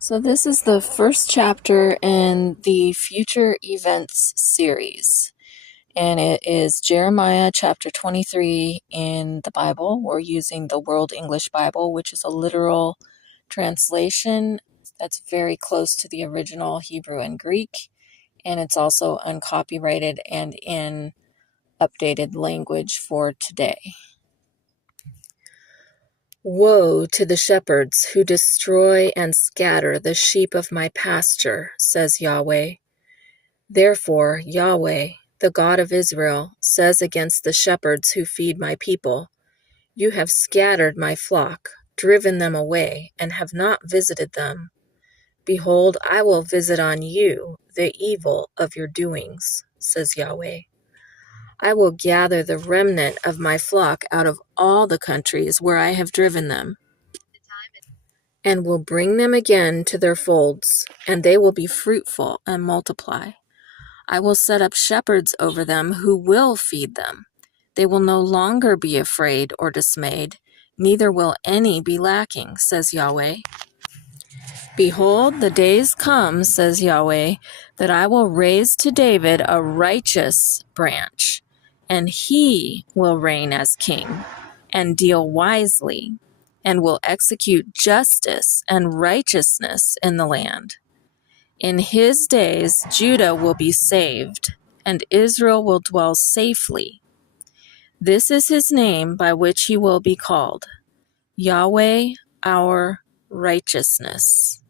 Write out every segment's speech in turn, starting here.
So this is the first chapter in the Future Events series, and it is Jeremiah chapter 23 in the Bible. We're using the World English Bible, which is a literal translation that's very close to the original Hebrew and Greek, and it's also uncopyrighted and in updated language for today. Woe to the shepherds who destroy and scatter the sheep of my pasture, says Yahweh. Therefore, Yahweh, the God of Israel, says against the shepherds who feed my people, you have scattered my flock, driven them away, and have not visited them. Behold, I will visit on you the evil of your doings, says Yahweh. I will gather the remnant of my flock out of all the countries where I have driven them, and will bring them again to their folds, and they will be fruitful and multiply. I will set up shepherds over them who will feed them. They will no longer be afraid or dismayed, neither will any be lacking, says Yahweh. Behold, the days come, says Yahweh, that I will raise to David a righteous branch, and he will reign as king, and deal wisely, and will execute justice and righteousness in the land. In his days Judah will be saved, and Israel will dwell safely. This is his name by which he will be called, Yahweh our righteousness.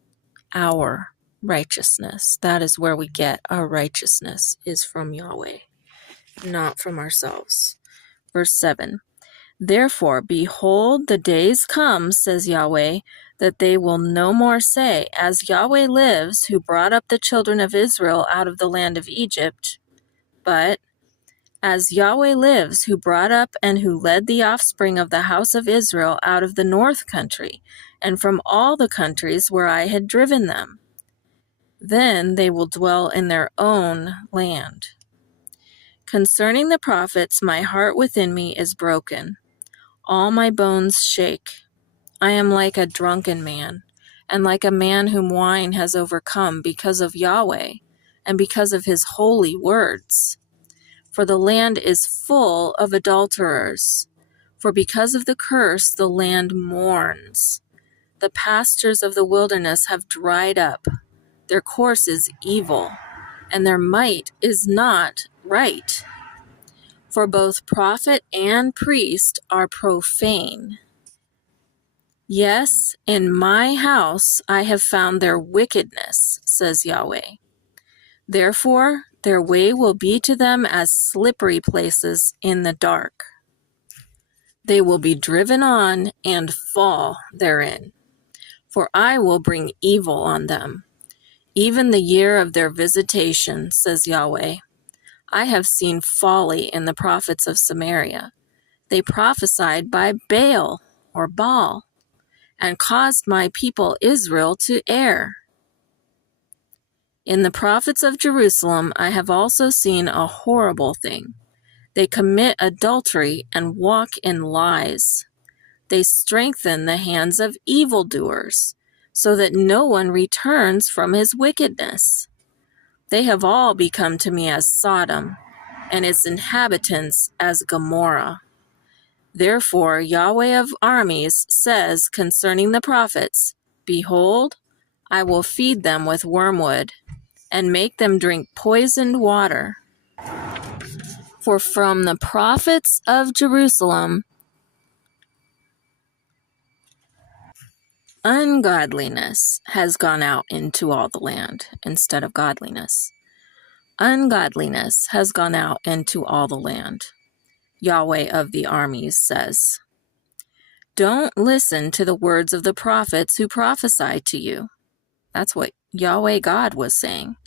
Our righteousness. That is where we get our righteousness, is from Yahweh, not from ourselves. Verse 7. Therefore, behold, the days come, says Yahweh, that they will no more say, as Yahweh lives, who brought up the children of Israel out of the land of Egypt, but as Yahweh lives, who brought up and who led the offspring of the house of Israel out of the north country, and from all the countries where I had driven them. Then they will dwell in their own land. Concerning the prophets, my heart within me is broken. All my bones shake. I am like a drunken man, and like a man whom wine has overcome because of Yahweh, and because of his holy words. For the land is full of adulterers. For because of the curse, the land mourns. The pastures of the wilderness have dried up. Their course is evil, and their might is not right. For both prophet and priest are profane. Yes, in my house I have found their wickedness, says Yahweh. Therefore, their way will be to them as slippery places in the dark. They will be driven on and fall therein. For I will bring evil on them, even the year of their visitation, says Yahweh. I have seen folly in the prophets of Samaria. They prophesied by Baal or Baal, and caused my people Israel to err. In the prophets of Jerusalem I have also seen a horrible thing. They commit adultery and walk in lies. They strengthen the hands of evildoers, so that no one returns from his wickedness. They have all become to me as Sodom, and its inhabitants as Gomorrah. Therefore, Yahweh of armies says concerning the prophets, Behold, I will feed them with wormwood, and make them drink poisoned water. For from the prophets of Jerusalem, ungodliness has gone out into all the land instead of godliness. Ungodliness has gone out into all the land, Yahweh of the armies says. Don't listen to the words of the prophets who prophesy to you. That's what Yahweh God was saying.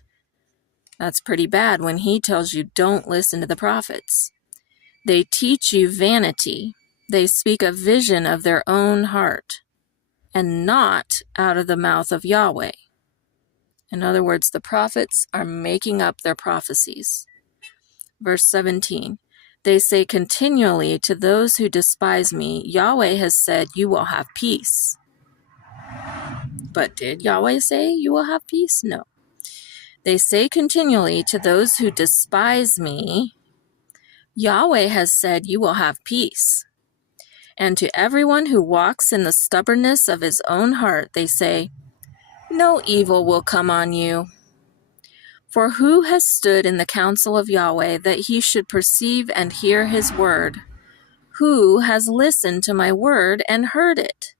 That's pretty bad when he tells you don't listen to the prophets. They teach you vanity. They speak a vision of their own heart, and not out of the mouth of Yahweh. In other words, the prophets are making up their prophecies. Verse 17, they say continually to those who despise me, Yahweh has said, you will have peace. But did Yahweh say you will have peace? No. They say continually to those who despise me, Yahweh has said you will have peace. And to everyone who walks in the stubbornness of his own heart, they say, no evil will come on you. For who has stood in the counsel of Yahweh that he should perceive and hear his word? Who has listened to my word and heard it?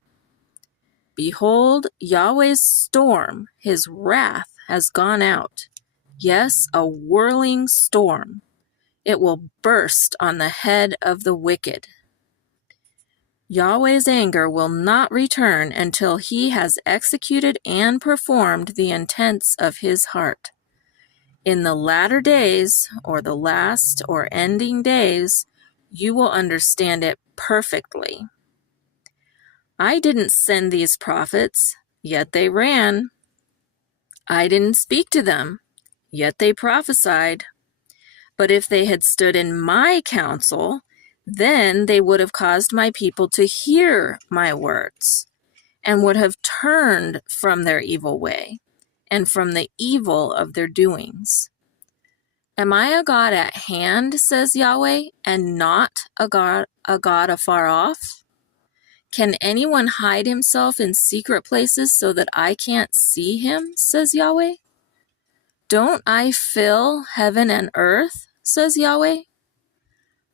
Behold, Yahweh's storm, his wrath, has gone out. Yes, a whirling storm. It will burst on the head of the wicked. Yahweh's anger will not return until he has executed and performed the intents of his heart. In the latter days, or the last or ending days, you will understand it perfectly. I didn't send these prophets, yet they ran. I didn't speak to them, yet they prophesied. But if they had stood in my counsel, then they would have caused my people to hear my words, and would have turned from their evil way, and from the evil of their doings. Am I a God at hand, says Yahweh, and not a God afar off? Can anyone hide himself in secret places so that I can't see him, says Yahweh? Don't I fill heaven and earth, says Yahweh?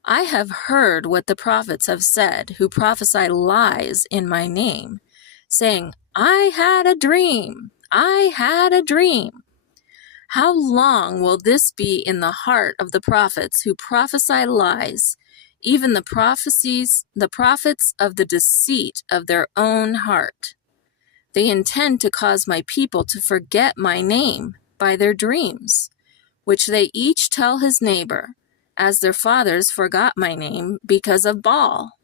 I have heard what the prophets have said, who prophesy lies in my name, saying, I had a dream, I had a dream. How long will this be in the heart of the prophets who prophesy lies, even the prophets of the deceit of their own heart? They intend to cause my people to forget my name by their dreams, which they each tell his neighbor, as their fathers forgot my name because of Baal.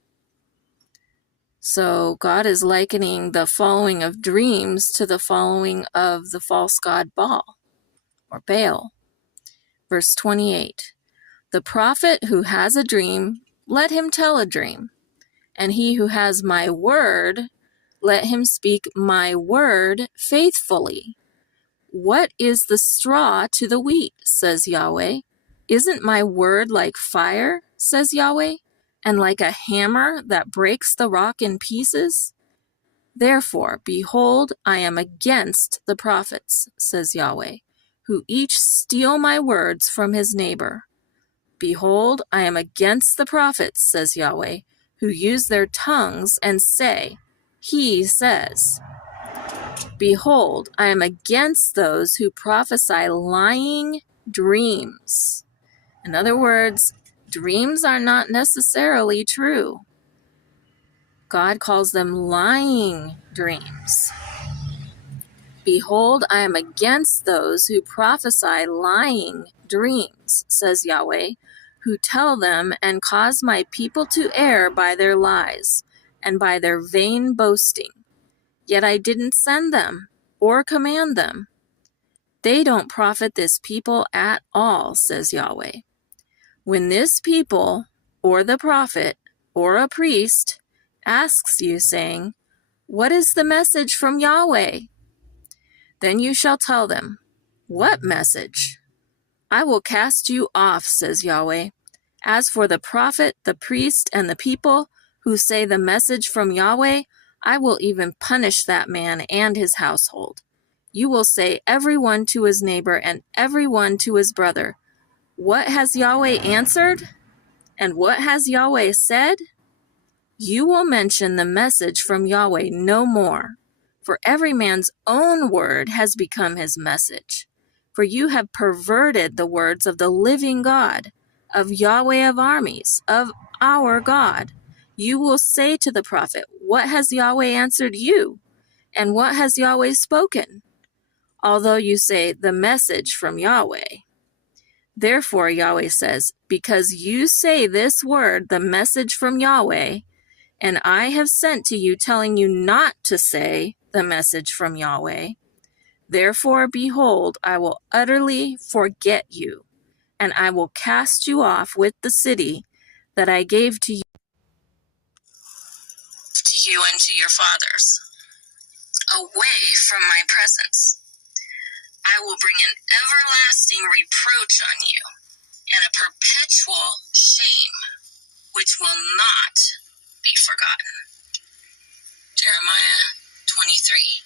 So God is likening the following of dreams to the following of the false god Baal, or Baal. Verse 28, the prophet who has a dream, let him tell a dream. And he who has my word, let him speak my word faithfully. What is the straw to the wheat, says Yahweh? Isn't my word like fire, says Yahweh, and like a hammer that breaks the rock in pieces? Therefore, behold, I am against the prophets, says Yahweh, who each steal my words from his neighbor. Behold, I am against the prophets, says Yahweh, who use their tongues and say, he says. Behold, I am against those who prophesy lying dreams. In other words, dreams are not necessarily true. God calls them lying dreams. Behold, I am against those who prophesy lying dreams, says Yahweh, who tell them and cause my people to err by their lies and by their vain boasting. Yet I didn't send them or command them. They don't profit this people at all, says Yahweh. When this people, or the prophet, or a priest, asks you, saying, what is the message from Yahweh? Then you shall tell them, what message? I will cast you off, says Yahweh. As for the prophet, the priest, and the people who say the message from Yahweh, I will even punish that man and his household. You will say every one to his neighbor and every one to his brother, what has Yahweh answered? And what has Yahweh said? You will mention the message from Yahweh no more, for every man's own word has become his message. For you have perverted the words of the living God, of Yahweh of armies, of our God. You will say to the prophet, what has Yahweh answered you? And what has Yahweh spoken? Although you say, the message from Yahweh. Therefore, Yahweh says, because you say this word, the message from Yahweh, and I have sent to you telling you not to say the message from Yahweh, therefore, behold, I will utterly forget you, and I will cast you off with the city that I gave to you and to your fathers. away from my presence. I will bring an everlasting reproach on you and a perpetual shame which will not be forgotten. Jeremiah 23.